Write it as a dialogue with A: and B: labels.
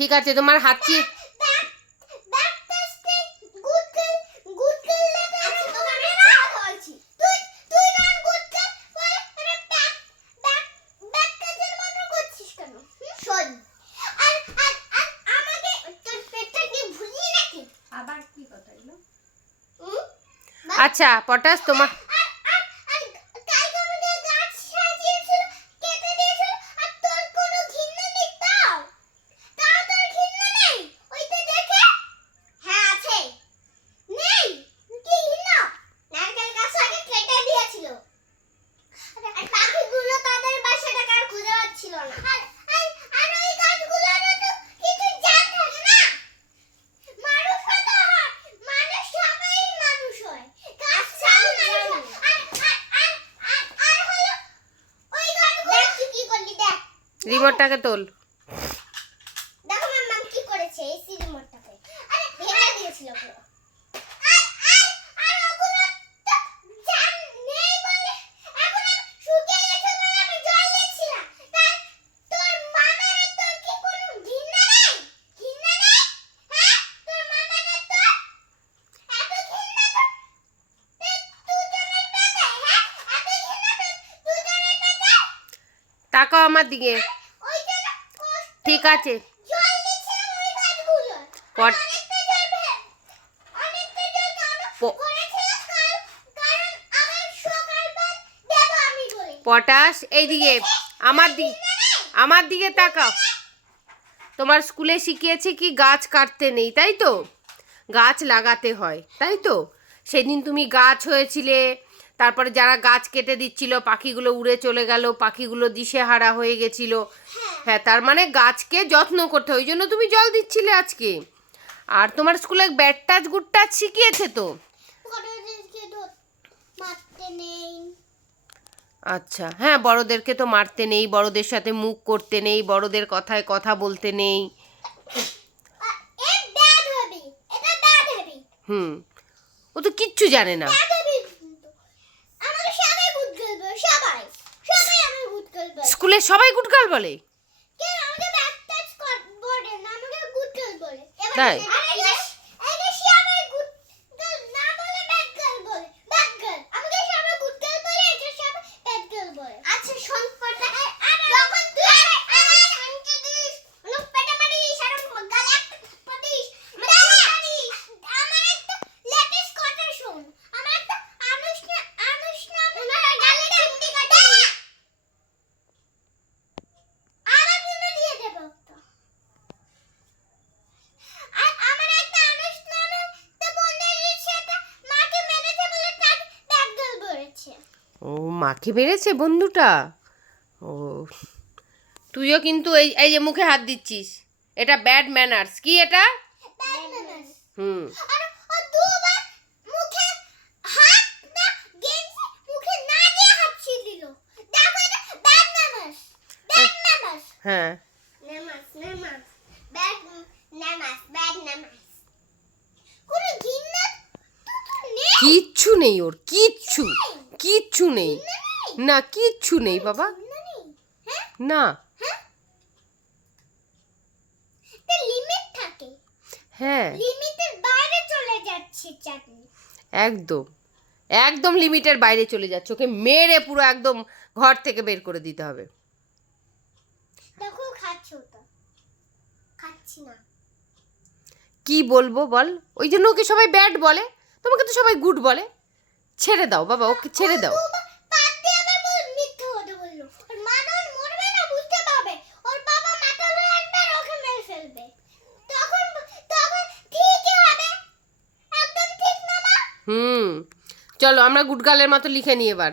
A: ঠিক আছে তোমার হাঁচি
B: কি
A: আচ্ছা পটাশ তোমার
C: হ্যাঁ আছে নেই কি হিন্ন নারকেল গাছ আগে কেটে দিয়েছিল আর পাখিগুলো তাদের বাসাটা কার খুঁজে পাচ্ছিল না আর আর আর ওই গাছগুলোর তো কিছু জাত থাকে না মানুষ কত হয় মানুষ সবাই মানুষ হয় গাছ সবাই মানুষ হয় আর আর আর আর আর হলো ওই গাছগুলো দেখ তুই কি করলি দেখ
A: রিমোটটাকে তোল।
C: দেখো মাম্মাম কি করেছে এই সি রিমোটটাকে? আরে ভেঙে দিয়েছিল পুরো।
A: তাকাও আমার দিকে। ঠিক আছে। পটাশ, এইদিকে, আমার দিকে আমার দিকে তাকাও। তোমার স্কুলে শিখিয়েছে কি গাছ কাটতে নেই, তাই তো? গাছ লাগাতে হয়, তাই তো? সেদিন তুমি গাছ হয়েছিলে তারপরে যারা গাছ কেটে দিচ্ছিল পাখিগুলো উড়ে চলে গেল পাখিগুলো দিশেহারা হয়ে গেছিল হ্যাঁ তার মানে গাছকে যত্ন করতে ওই জন্য তুমি জল দিচ্ছিলে আজকে আর তোমার স্কুলে ব্যাট টাচ গুড টাচ শিখিয়েছে তো আচ্ছা হ্যাঁ বড়দেরকে তো মারতে নেই বড়দের সাথে মুখ করতে নেই বড়দের কথায় কথা বলতে নেই হুম ও তো কিচ্ছু জানে না
C: ব্যাড হবি কিন্তু। আমাকে সবাই গুড করবে সবাই সবাই আমাকে গুড করবে
A: স্কুলে সবাই গুটকাল বলে।
C: আমাকে ব্যাড টাচ কর বলে না আমাকে গুড গার্ল বলে এবার
A: তাই?
C: আরে ইস আরে সবাই গুড গার্ল না বলে ব্যাড গার্ল বলে ব্যাড গার্ল আমাকে সবাই গুড গার্ল বলে এটা সবাই ব্যাড গার্ল বলে আচ্ছা শোন পটা যখন তুই আরে আরে শান্তি দিস লোক পেটে মারিস আর গালে পাতিস মারিস আমার একটা লেটেস্ট কথা শোন আমার একটা আনুষ না আনুষ না আমার গালে চিমটি কাটে আমার জন্য দিয়ে দেবো একটা আর আমার একটা অনুষ্ঠান তো বন্ধুদের সাথে মাকে মেরেছে বলে তার ব্যাগল করেছে
A: ও মাকে মেরেছে বন্ধুটা? ও তুইও কিন্তু এই এই যে মুখে হাত দিচ্ছিস। এটা ব্যাড ম্যানার্স কি এটা? হুম। হ্যাঁ। কিচ্ছু নেই ওর কিচ্ছু। কিচ্ছু নেই। না, কিচ্ছু নেই, বাবা। না। হ্যাঁ। একদম। একদম লিমিটের বাইরে চলে যাচ্ছে। ওকে মেরে পুরো একদম ঘর থেকে বের করে দিতে হবে। কি বলব বল? ওই জন্য ওকে সবাই ব্যাড বলে। তোমাকে তো সবাই গুড বলে। ছেড়ে দাও বাবা ওকে ছেড়ে দাও। হুম। চলো আমরা গুটগালের মতো লিখে নিই এবার।